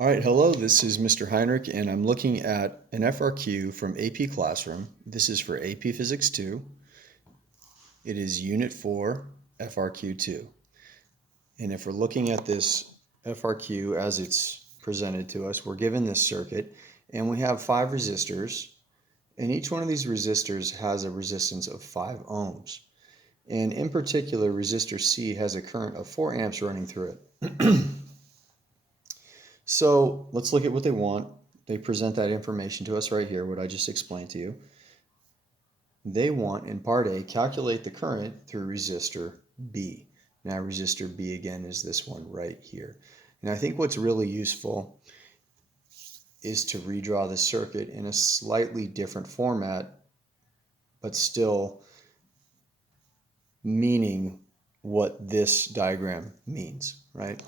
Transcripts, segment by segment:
All right, hello, this is Mr. Heinrich, and I'm looking at an FRQ from AP Classroom. This is for AP Physics 2. It is Unit 4, FRQ 2. And if we're looking at this FRQ as it's presented to us, we're given this circuit, and we have 5 resistors, and each one of these resistors has a resistance of 5 ohms. And in particular, resistor C has a current of 4 amps running through it. So let's look at what they want. They present that information to us right here, what I just explained to you. They want, in part A, calculate the current through resistor B. Now resistor B again is this one right here. And I think what's really useful is to redraw the circuit in a slightly different format, but still meaning what this diagram means, right?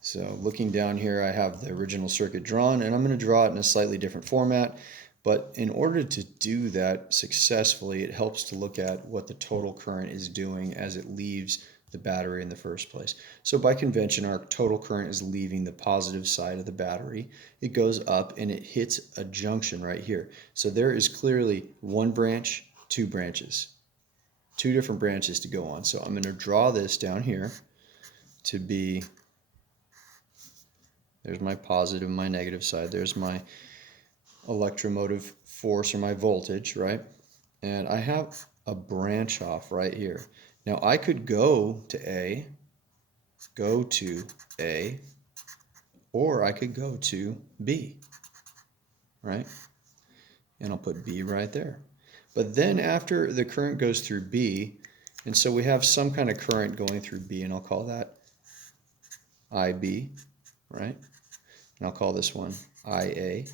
So looking down here, I have the original circuit drawn, and I'm going to draw it in a slightly different format. But in order to do that successfully, it helps to look at what the total current is doing as it leaves the battery in the first place. So by convention, our total current is leaving the positive side of the battery. It goes up and it hits a junction right here. So there is clearly one branch, 2 branches, 2 different branches to go on. So I'm going to draw this down here to be... There's my positive and my negative side. There's my electromotive force or my voltage, right? And I have a branch off right here. Now I could go to A, or I could go to B, right? And I'll put B right there. But then after the current goes through B, and so we have some kind of current going through B, and I'll call that IB, right? And I'll call this one IA.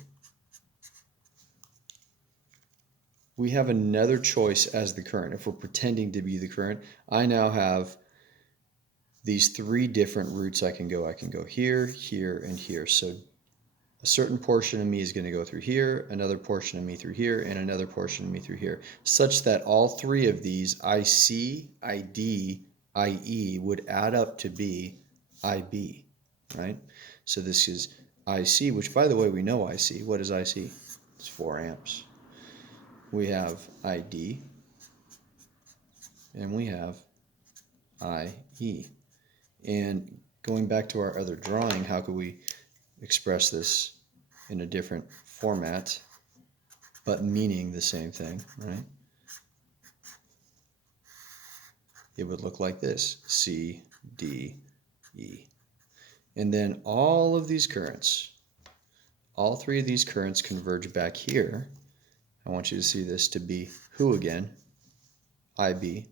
We have another choice as the current. If we're pretending to be the current, I now have these 3 different routes I can go. I can go here, here, and here. So a certain portion of me is going to go through here, another portion of me through here, and another portion of me through here, such that all 3 of these, IC, ID, IE, would add up to be IB, right? So this is IC, which, by the way, we know IC. What is IC? It's 4 amps. We have ID, and we have IE. And going back to our other drawing, how could we express this in a different format, but meaning the same thing, right? It would look like this, C, D, E. And then all of these currents, all 3 of these currents converge back here. I want you to see this to be who again? IB.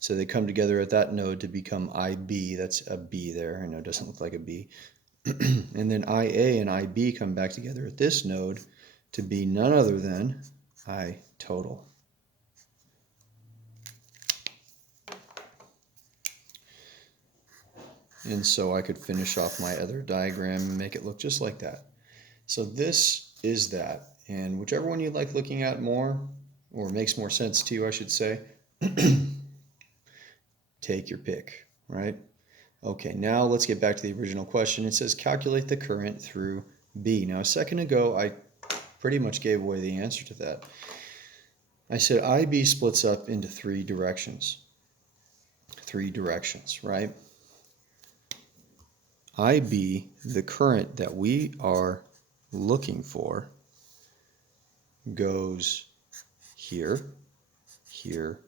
So they come together at that node to become IB. That's a B there. I know it doesn't look like a B. And then IA and IB come back together at this node to be none other than I total. And so I could finish off my other diagram and make it look just like that. So this is that. And whichever one you like looking at more, or makes more sense to you, I should say, take your pick, right? Okay, now let's get back to the original question. It says calculate the current through B. Now a second ago, I pretty much gave away the answer to that. I said IB splits up into 3 directions. 3 directions, right? IB, the current that we are looking for, goes here, here,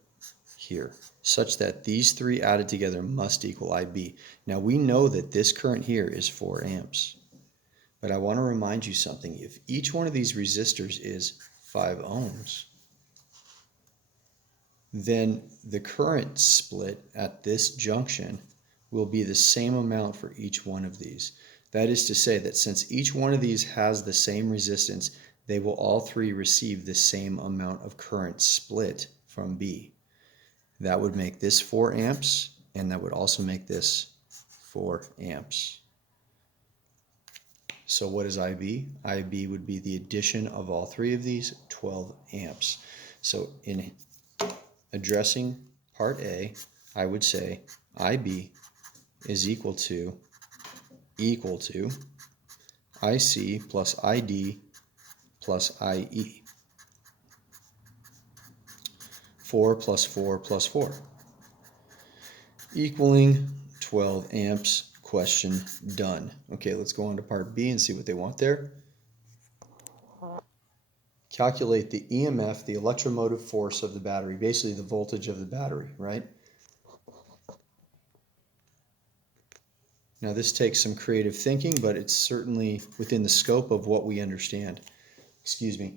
here, such that these 3 added together must equal IB. Now we know that this current here is 4 amps, but I want to remind you something. If each one of these resistors is 5 ohms, then the current split at this junction will be the same amount for each one of these. That is to say that since each one of these has the same resistance, they will all 3 receive the same amount of current split from B. That would make this 4 amps, and that would also make this 4 amps. So what is IB? IB would be the addition of all 3 of these, 12 amps. So in addressing part A, I would say IB is equal to IC plus ID plus IE. 4 plus 4 plus 4. Equaling 12 amps. Question done. Okay, let's go on to part B and see what they want there. Calculate the EMF, the electromotive force of the battery, basically the voltage of the battery, right? Now this takes some creative thinking, but it's certainly within the scope of what we understand. Excuse me.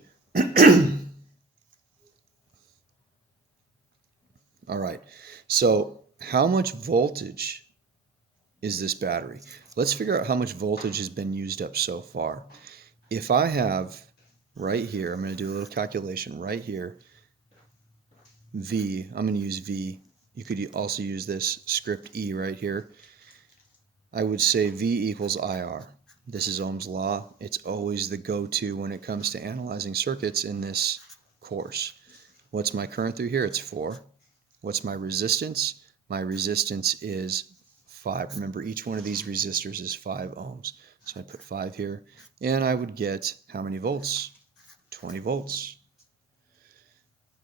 All right, so how much voltage is this battery? Let's figure out how much voltage has been used up so far. If I have right here, I'm going to do a little calculation right here, V, I'm going to use V. You could also use this script E right here. I would say V equals IR. This is Ohm's law. It's always the go-to when it comes to analyzing circuits in this course. What's my current through here? It's 4. What's my resistance? My resistance is 5. Remember, each one of these resistors is 5 ohms. So I put 5 here, and I would get how many volts? 20 volts.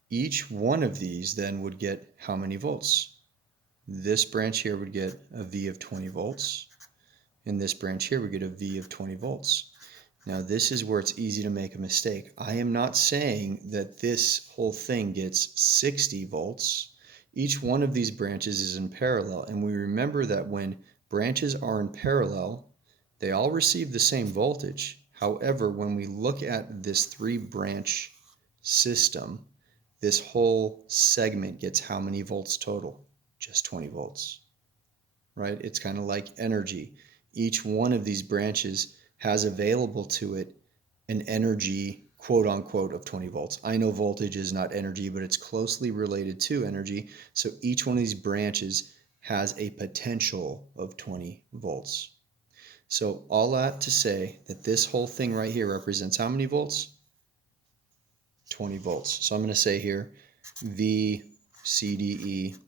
Each one of these then would get how many volts? This branch here would get a V of 20 volts, and this branch here would get a V of 20 volts. Now this is where it's easy to make a mistake. I am not saying that this whole thing gets 60 volts. Each one of these branches is in parallel, and we remember that when branches are in parallel, they all receive the same voltage. However, when we look at this 3-branch system, this whole segment gets how many volts total? Just 20 volts, right? It's kind of like energy. Each one of these branches has available to it an energy, quote unquote, of 20 volts. I know voltage is not energy, but it's closely related to energy. So each one of these branches has a potential of 20 volts. So all that to say that this whole thing right here represents how many volts? 20 volts. So I'm going to say here VCDE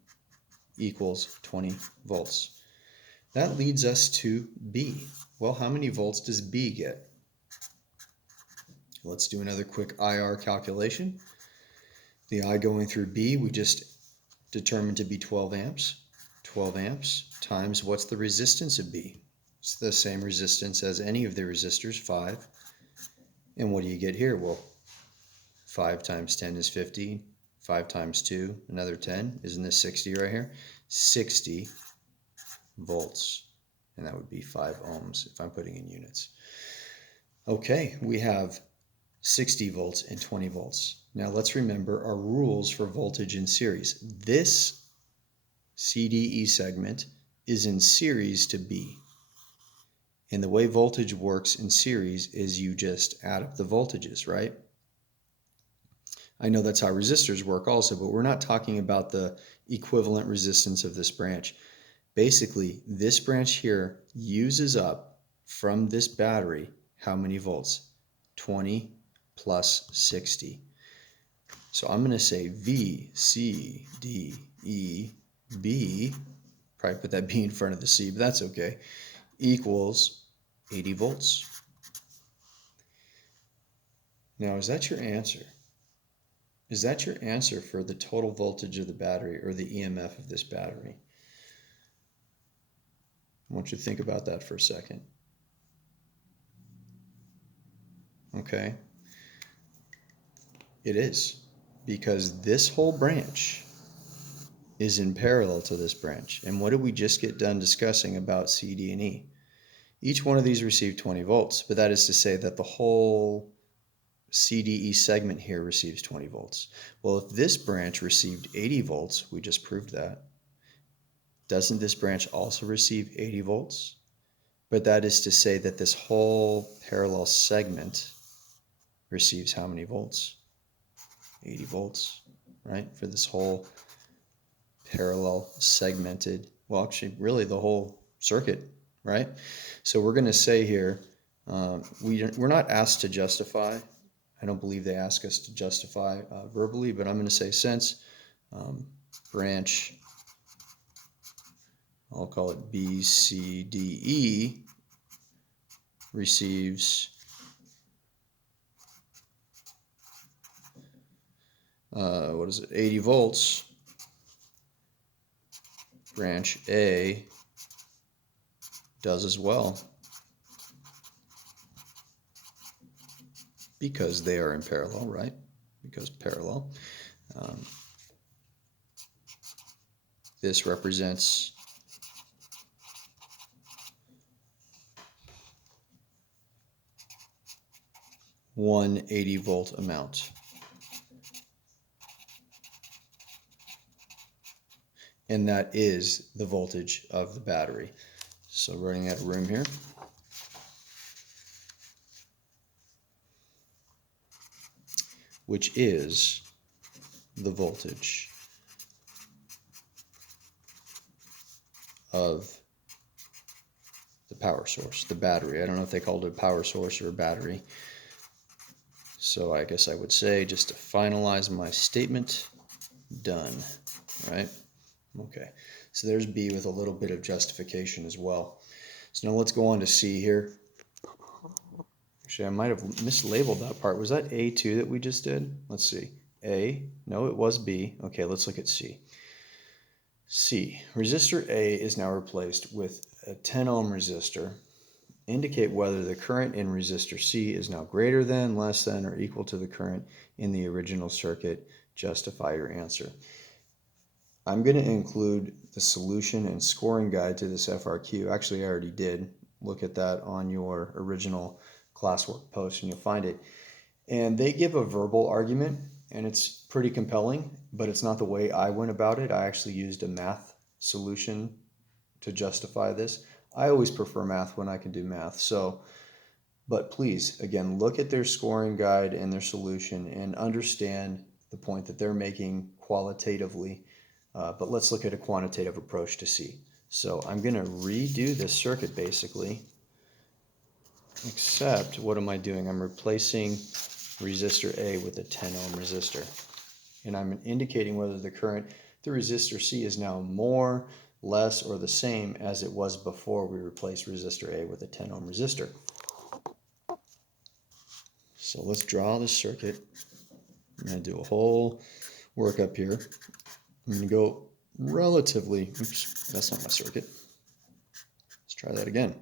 equals 20 volts. That leads us to B. Well, how many volts does B get? Let's do another quick IR calculation. The I going through B, we just determined to be 12 amps. 12 amps times what's the resistance of B? It's the same resistance as any of the resistors, 5. And what do you get here? Well, 5 times 10 is 50. 5 times 2, another 10. Isn't this 60 right here? 60 volts. And that would be 5 ohms if I'm putting in units. Okay, we have 60 volts and 20 volts. Now let's remember our rules for voltage in series. This CDE segment is in series to B. And the way voltage works in series is you just add up the voltages, right? I know that's how resistors work also, but we're not talking about the equivalent resistance of this branch. Basically, this branch here uses up from this battery how many volts? 20 plus 60. So I'm going to say V, C, D, E, B, probably put that B in front of the C, but that's okay, equals 80 volts. Now, is that your answer? Is that your answer for the total voltage of the battery or the EMF of this battery? I want you to think about that for a second. Okay. It is, because this whole branch is in parallel to this branch. And what did we just get done discussing about C, D, and E? Each one of these received 20 volts, but that is to say that the whole CDE segment here receives 20 volts. Well, if this branch received 80 volts, we just proved that, doesn't this branch also receive 80 volts? But that is to say that this whole parallel segment receives how many volts? 80 volts, right? For this whole parallel segmented, well, actually, really the whole circuit, right? So we're going to say here, we're not asked to justify. I don't believe they ask us to justify verbally, but I'm going to say since branch I'll call it B, C, D, E, receives what is it, 80 volts. Branch A does as well, because they are in parallel, right? Because parallel. This represents one 80-volt amount. And that is the voltage of the battery. So running out of room here. Which is the voltage of the power source, the battery. I don't know if they called it a power source or a battery. So I guess I would say, just to finalize my statement, done, right? Okay, so there's B with a little bit of justification as well. So now let's go on to C here. Actually, I might have mislabeled that part. Was that A2 that we just did? Let's see. A, no, it was B. Okay, let's look at C. C, resistor A is now replaced with a 10 ohm resistor. Indicate whether the current in resistor C is now greater than, less than, or equal to the current in the original circuit. Justify your answer. I'm going to include the solution and scoring guide to this FRQ. Actually, I already did. Look at that on your original classwork post and you'll find it. And they give a verbal argument, and it's pretty compelling, but it's not the way I went about it. I actually used a math solution to justify this. I always prefer math when I can do math. But please, again, look at their scoring guide and their solution and understand the point that they're making qualitatively. But let's look at a quantitative approach to C. So I'm going to redo this circuit basically, except what am I doing? I'm replacing resistor A with a 10 ohm resistor. And I'm indicating whether the current through resistor C is now more, less, or the same as it was before we replaced resistor A with a 10 ohm resistor. So let's draw the circuit. I'm going to do a whole workup here. I'm going to go relatively, oops, that's not my circuit. Let's try that again.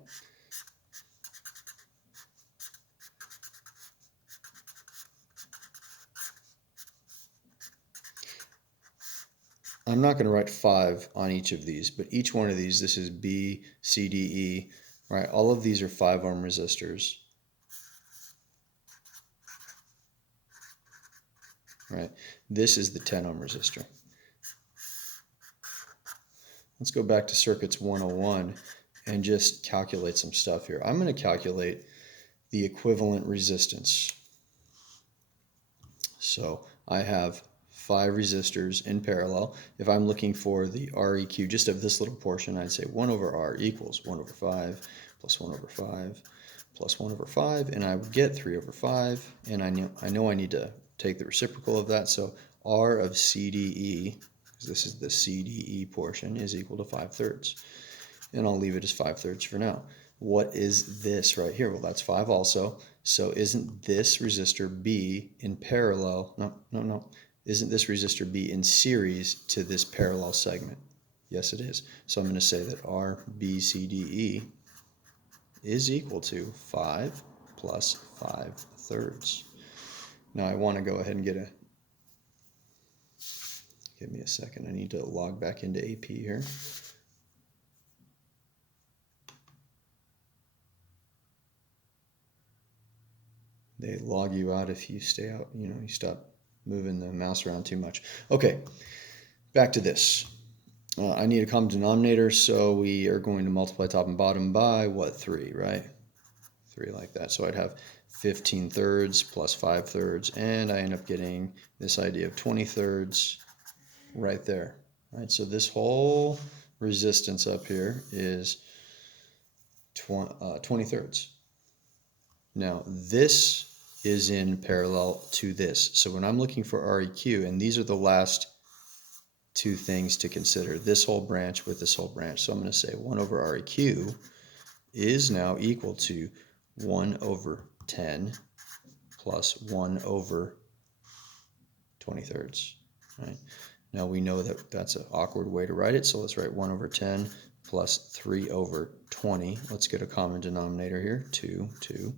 I'm not going to write 5 on each of these, but each one of these, this is B, C, D, E, right? All of these are 5 ohm resistors, right? This is the 10 ohm resistor. Let's go back to Circuits 101 and just calculate some stuff here. I'm going to calculate the equivalent resistance. So I have 5 resistors in parallel. If I'm looking for the REQ just of this little portion, I'd say 1 over R equals 1 over 5 plus 1 over 5 plus 1 over 5, and I would get 3 over 5, and I know I need to take the reciprocal of that, so R of CDE, because this is the CDE portion, is equal to 5/3. And I'll leave it as 5/3 for now. What is this right here? Well, that's 5 also. So isn't this resistor B in parallel? No. Isn't this resistor B in series to this parallel segment? Yes, it is. So I'm going to say that R, B, C, D, E is equal to 5 plus 5/3. Now I want to go ahead and give me a second. I need to log back into AP here. They log you out if you stay out, you stop moving the mouse around too much. Okay, back to this. I need a common denominator, so we are going to multiply top and bottom by, what, 3, right? 3 like that. So I'd have 15/3 plus 5/3, and I end up getting this idea of 20/3 right there. Right? So this whole resistance up here is 20/3. Now this is in parallel to this. So when I'm looking for REQ, and these are the last two things to consider, this whole branch with this whole branch. So I'm going to say 1 over REQ is now equal to 1 over 10 plus 1 over 20/3, right? Now we know that that's an awkward way to write it, so let's write 1 over 10 plus 3 over 20. Let's get a common denominator here, 2, 2.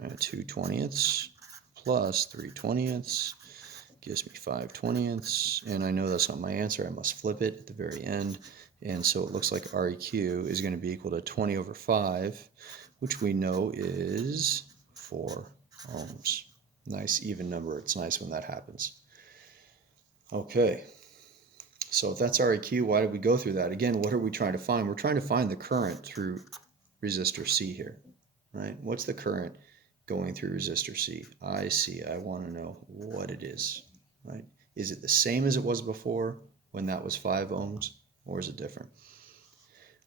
2/20 plus 3/20 gives me 5/20, and I know that's not my answer. I must flip it at the very end, and so it looks like REQ is going to be equal to 20 over 5, which we know is 4 ohms. Nice even number. It's nice when that happens. Okay, so if that's REQ, why did we go through that? Again, what are we trying to find? We're trying to find the current through resistor C here, right? What's the current going through resistor C? I want to know what it is, right? Is it the same as it was before when that was 5 ohms, or is it different?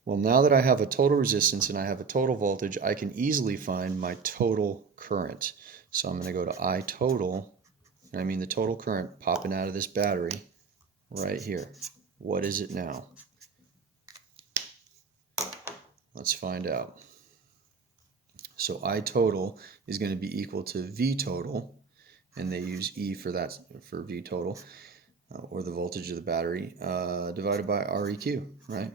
Well, now that I have a total resistance and I have a total voltage, I can easily find my total current. So I'm going to go to I total, and I mean the total current popping out of this battery right here. What is it now? Let's find out. So I total is going to be equal to V total, and they use E for that, for V total, or the voltage of the battery, divided by REQ, right?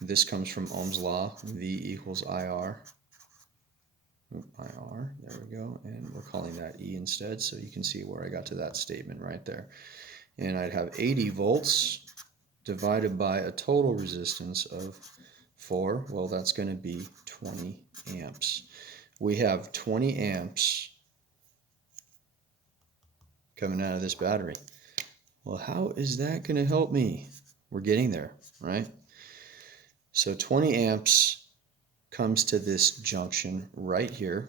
This comes from Ohm's law, V equals IR. IR, there we go, and we're calling that E instead, so you can see where I got to that statement right there. And I'd have 80 volts divided by a total resistance of 4, well, that's going to be 20 amps. We have 20 amps coming out of this battery. Well, how is that going to help me? We're getting there, right? So 20 amps comes to this junction right here.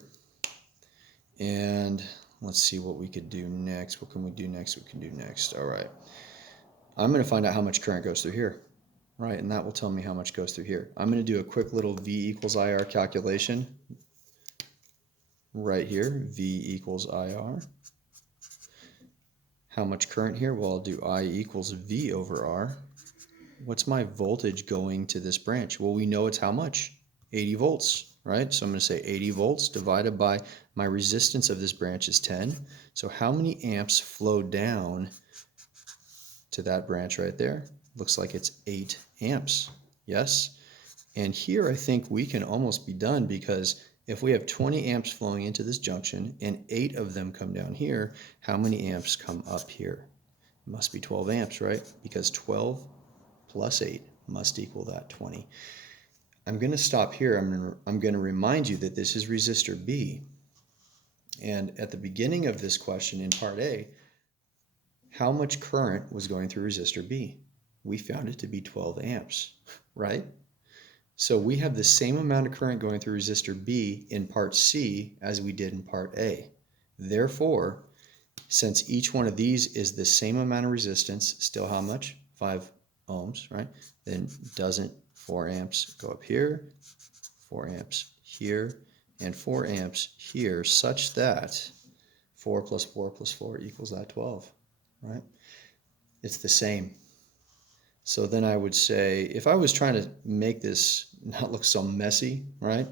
And let's see what we could do next. What can we do next? What can we do next? All right. I'm going to find out how much current goes through here, right? And that will tell me how much goes through here. I'm going to do a quick little V equals IR calculation right here. V equals IR. How much current here? Well, I'll do I equals V over R. What's my voltage going to this branch? Well, we know it's how much? 80 volts, right? So I'm going to say 80 volts divided by my resistance of this branch is 10. So how many amps flow down to that branch right there? Looks like it's 8 amps. Yes? And here I think we can almost be done, because if we have 20 amps flowing into this junction and 8 of them come down here, how many amps come up here? It must be 12 amps, right? Because 12 plus 8 must equal that 20. I'm going to stop here. I'm going to remind you that this is resistor B. And at the beginning of this question in part A, how much current was going through resistor B? We found it to be 12 amps, right? So we have the same amount of current going through resistor B in part C as we did in part A. Therefore, since each one of these is the same amount of resistance, still how much? 5 ohms, right? Then doesn't 4 amps go up here, 4 amps here, and 4 amps here, such that 4 plus 4 plus 4 equals that 12, right? It's the same. So then I would say, if I was trying to make this not look so messy, right,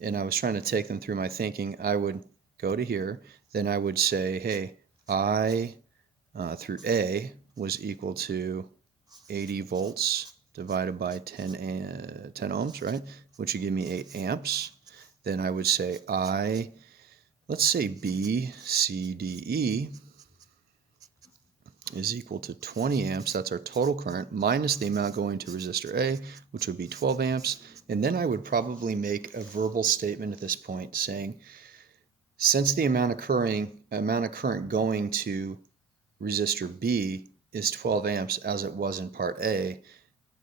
and I was trying to take them through my thinking, I would go to here, then I would say, hey, I through A was equal to 80 volts divided by 10 ohms, right, which would give me 8 amps. Then I would say I, let's say B, C, D, E is equal to 20 amps, that's our total current, minus the amount going to resistor A, which would be 12 amps. And then I would probably make a verbal statement at this point saying, since the amount of current going to resistor B is 12 amps as it was in part A,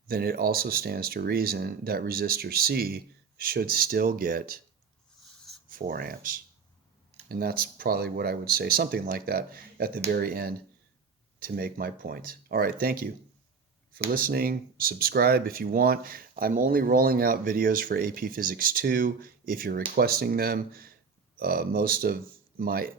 then it also stands to reason that resistor C should still get 4 amps. And that's probably what I would say, something like that at the very end, to make my point. All right, thank you for listening. Subscribe if you want. I'm only rolling out videos for AP Physics 2 if you're requesting them. Most of my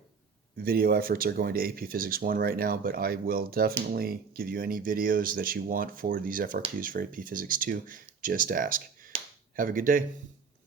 video efforts are going to AP Physics 1 right now, but I will definitely give you any videos that you want for these FRQs for AP Physics 2. Just ask. Have a good day.